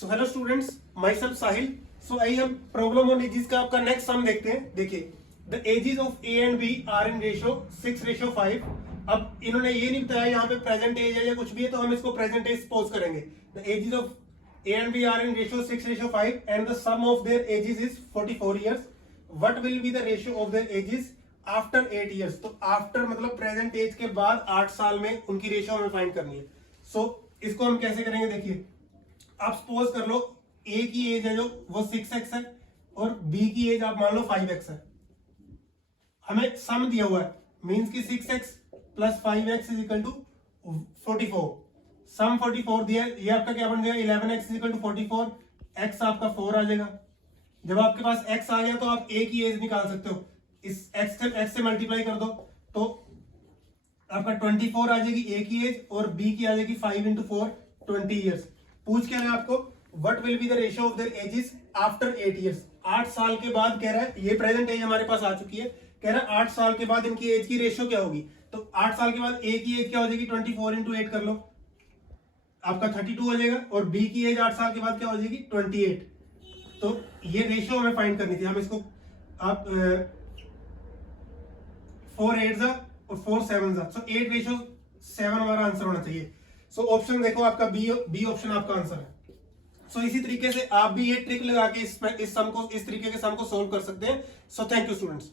सो hello students, myself Sahil. So आइए हम problem on edges का आपका नेक्स्ट सम देखते हैं। देखिए, the ages of A and B are in ratio 6:5। अब इन्होंने ये नहीं बताया यहाँ पे प्रेजेंट एज है या कुछ भी है, तो हम इसको प्रेजेंट एज सपोज करेंगे। The ages of A and B are in ratio 6:5 and the sum of their ages is 44 years. What will be the ratio of their ages after 8 years. तो आफ्टर मतलब present age के बाद 8 साल में उनकी ratio हमें find करनी है। सो इसको हम कैसे करेंगे, देखिए आप सपोज कर लो ए की एज है जो वो 6x है और बी की एज आप मान लो 5x है। हमें सम दिया हुआ है, मींस कि 6x plus 5x is equal to 44। Sum 44 दिया है, ये आपका क्या बन जाएगा 11x is equal to 44। x आपका 4 आ जाएगा। जब आपके पास x आ गया तो आप a की एज निकाल सकते हो। इस x से मल्टीप्लाई कर दो तो आपका 24 आ जाएगी a की एज और b की आ जाएगी 5 इंटू 4 20 ईयर्स। पूछ क्या रहे हैं आपको, what will be the ratio of their ages after 8 years. 8 साल के बाद कह रहा है, ये प्रेजेंट एज हमारे पास आ चुकी है, कह रहा है 8 साल के बाद इनकी एज की रेशियो क्या होगी। तो 8 साल के बाद a की एज क्या हो जाएगी 24 इंटू 8 कर लो, आपका 32 हो जाएगा और b की एज 8 साल के बाद क्या हो जाएगी 28। तो ये रेशियो हमें फाइंड करनी थी। हम इसको आप 4 8 और 4 7 सो 8:7 हमारा आंसर होना चाहिए। सो ऑप्शन देखो आपका बी ऑप्शन आपका आंसर है। सो इसी तरीके से आप भी ये ट्रिक लगा के इस सम को, इस तरीके के सम को सोल्व कर सकते हैं। So thank you students.